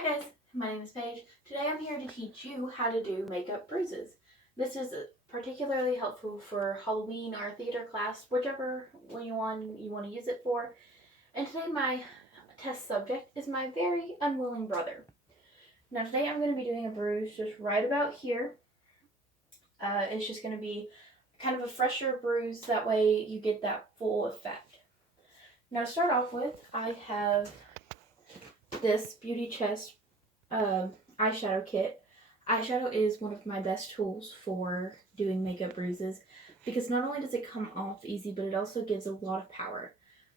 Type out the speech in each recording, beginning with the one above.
Hi guys, my name is Paige. Today I'm here to teach you how to do makeup bruises. This is particularly helpful for Halloween or theater class, whichever one you want to use it for. And today my test subject is my very unwilling brother. Now today I'm going to be doing a bruise just right about here. It's just going to be kind of a fresher bruise, that way you get that full effect. Now to start off with, I have this Beauty Chest eyeshadow kit. Eyeshadow is one of my best tools for doing makeup bruises because not only does it come off easy, but it also gives a lot of power.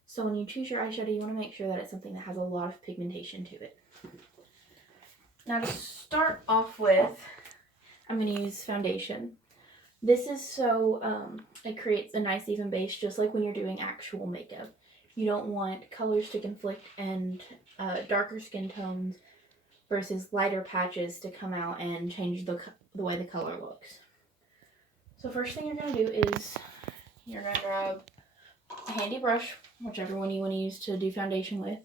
So when you choose your eyeshadow, you want to make sure that it's something that has a lot of pigmentation to it. Now to start off with, I'm going to use foundation. This is so it creates a nice even base, just like when you're doing actual makeup. You don't want colors to conflict and darker skin tones versus lighter patches to come out and change the way the color looks. So first thing you're going to do is you're going to grab a handy brush, whichever one you want to use to do foundation with.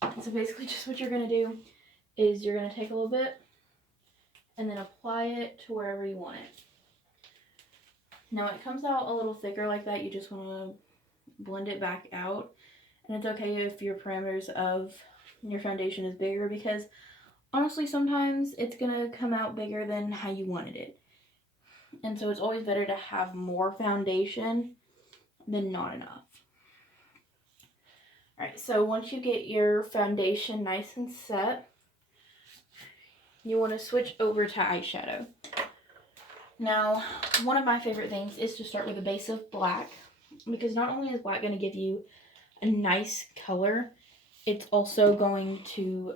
And so basically just what you're going to do is you're going to take a little bit and then apply it to wherever you want it. Now when it comes out a little thicker like that, you just want to blend it back out. And it's okay if your parameters of your foundation is bigger, because honestly sometimes it's going to come out bigger than how you wanted it. And so it's always better to have more foundation than not enough. Alright, so once you get your foundation nice and set, you want to switch over to eyeshadow. Now, one of my favorite things is to start with a base of black, because not only is black going to give you a nice color, it's also going to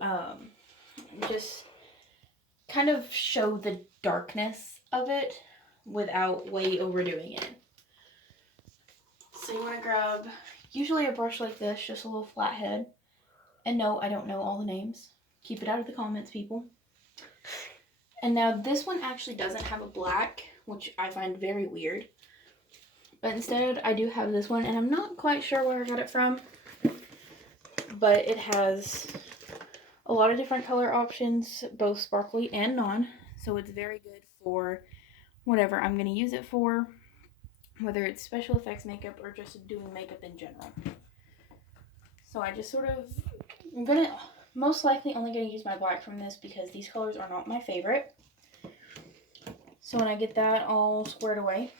just kind of show the darkness of it without way overdoing it. So you want to grab usually a brush like this, just a little flat head. And no, I don't know all the names. Keep it out of the comments, people. And now this one actually doesn't have a black, which I find very weird. But instead, I do have this one, and I'm not quite sure where I got it from. But it has a lot of different color options, both sparkly and non. So it's very good for whatever I'm going to use it for, whether it's special effects makeup or just doing makeup in general. So I just I'm going to most likely only going to use my black from this because these colors are not my favorite. So when I get that all squared away,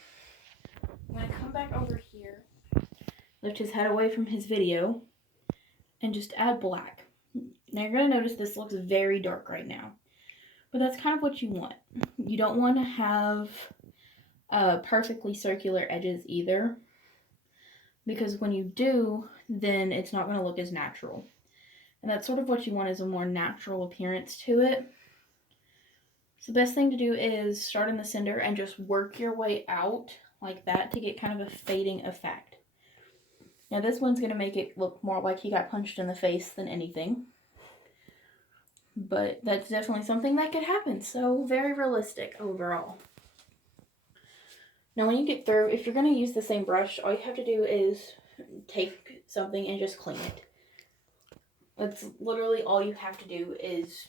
I'm going to come back over here, lift his head away from his video, and just add black. Now you're going to notice this looks very dark right now, but that's kind of what you want. You don't want to have perfectly circular edges either, because when you do, then it's not going to look as natural. And that's sort of what you want, is a more natural appearance to it. So the best thing to do is start in the center and just work your way out like that to get kind of a fading effect. Now this one's going to make it look more like he got punched in the face than anything. But that's definitely something that could happen. So very realistic overall. Now when you get through, if you're going to use the same brush, all you have to do is take something and just clean it. That's literally all you have to do, is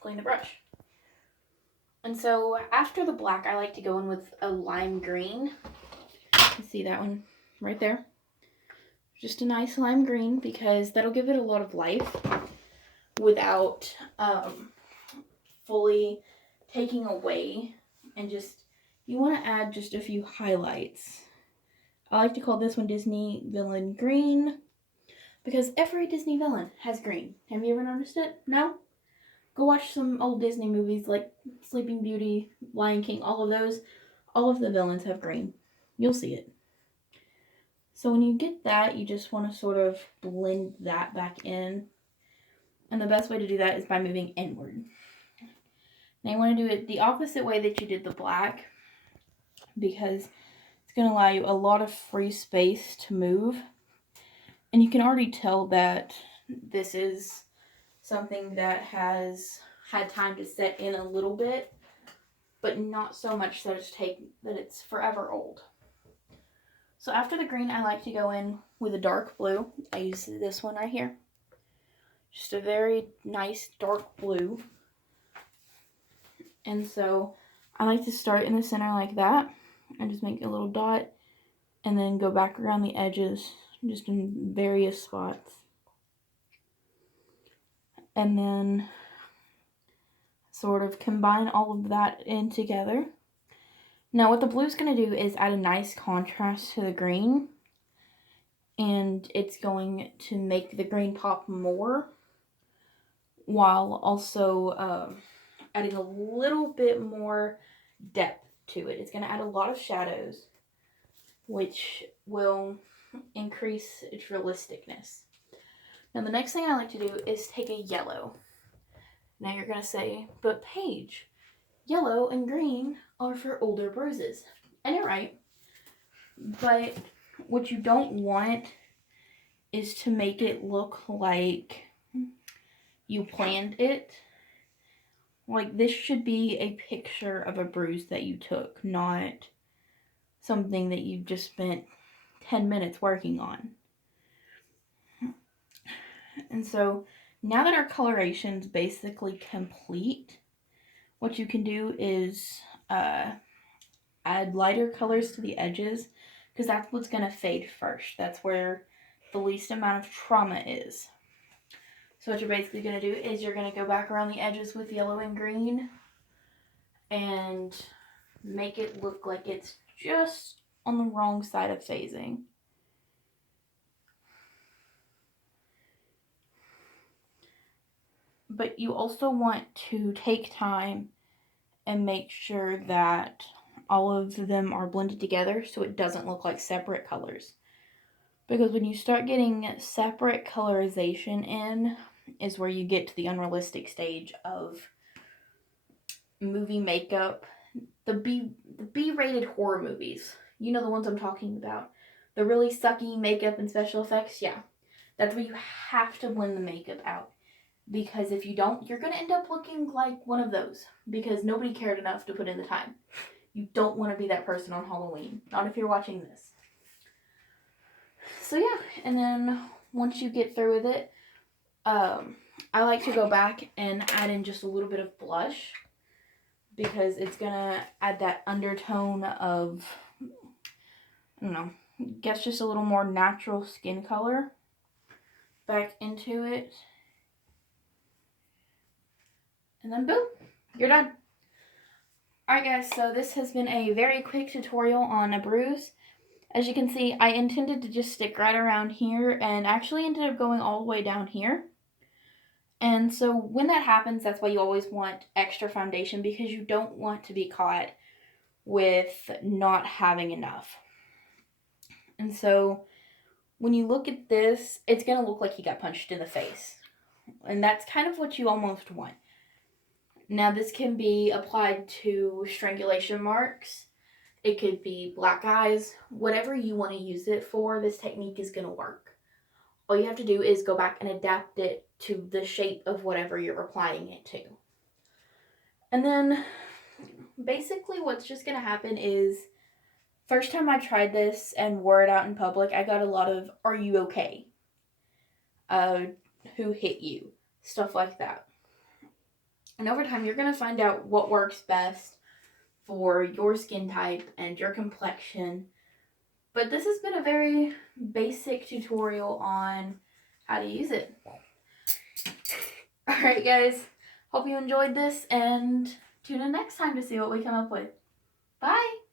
clean the brush. And so after the black, I like to go in with a lime green. You see that one right there? Just a nice lime green, because that'll give it a lot of life without fully taking away. And just, you want to add just a few highlights. I like to call this one Disney Villain Green, because every Disney villain has green. Have you ever noticed it? No? Go watch some old Disney movies like Sleeping Beauty, Lion King, all of those. All of the villains have green. You'll see it. So when you get that, you just want to sort of blend that back in. And the best way to do that is by moving inward. Now you want to do it the opposite way that you did the black, because it's going to allow you a lot of free space to move. And you can already tell that this is something that has had time to set in a little bit, but not so much that it's forever old. So after the green, I like to go in with a dark blue. I use this one right here. Just a very nice dark blue. And so I like to start in the center like that and just make a little dot and then go back around the edges just in various spots. And then sort of combine all of that in together. Now what the blue's going to do is add a nice contrast to the green, and it's going to make the green pop more while also adding a little bit more depth to it. It's going to add a lot of shadows, which will increase its realisticness. Now the next thing I like to do is take a yellow. Now you're going to say, but Paige, yellow and green are for older bruises. And you're right. But what you don't want is to make it look like you planned it. Like, this should be a picture of a bruise that you took, not something that you just spent 10 minutes working on. And so now that our coloration's basically complete, what you can do is add lighter colors to the edges, because that's what's going to fade first. That's where the least amount of trauma is. So what you're basically going to do is you're going to go back around the edges with yellow and green and make it look like it's just on the wrong side of phasing. But you also want to take time and make sure that all of them are blended together so it doesn't look like separate colors. Because when you start getting separate colorization in is where you get to the unrealistic stage of movie makeup. The B-rated horror movies. You know the ones I'm talking about. The really sucky makeup and special effects. Yeah. That's where you have to blend the makeup out. Because if you don't, you're going to end up looking like one of those. Because nobody cared enough to put in the time. You don't want to be that person on Halloween. Not if you're watching this. So yeah, and then once you get through with it, I like to go back and add in just a little bit of blush, because it's going to add that undertone of, I don't know, guess just a little more natural skin color back into it. And then boom, you're done. Alright guys, so this has been a very quick tutorial on a bruise. As you can see, I intended to just stick right around here and actually ended up going all the way down here. And so when that happens, that's why you always want extra foundation, because you don't want to be caught with not having enough. And so when you look at this, it's going to look like you got punched in the face. And that's kind of what you almost want. Now this can be applied to strangulation marks. It could be black eyes. Whatever you want to use it for, this technique is going to work. All you have to do is go back and adapt it to the shape of whatever you're applying it to. And then basically what's just going to happen is, first time I tried this and wore it out in public, I got a lot of, "Are you okay? Who hit you?" Stuff like that. And over time, you're going to find out what works best for your skin type and your complexion. But this has been a very basic tutorial on how to use it. Alright guys, hope you enjoyed this, and tune in next time to see what we come up with. Bye!